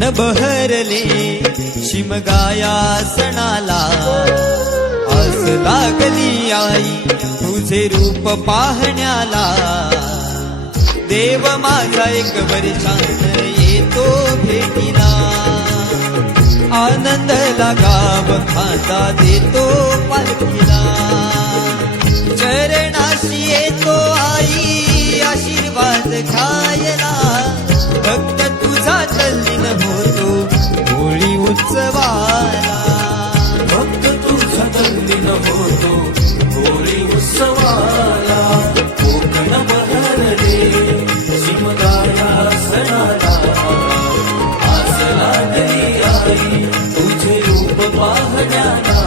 मन बहरले शिमगाया सणाला. आस लागली आई तुझे रूप पाहण्याला. देव माझा एक वर्षान येतो भेटीला. आनंद लागाव खाता देतो पालखीला. चरणाशी येतो आई आशीर्वाद खायला. वाहण्याला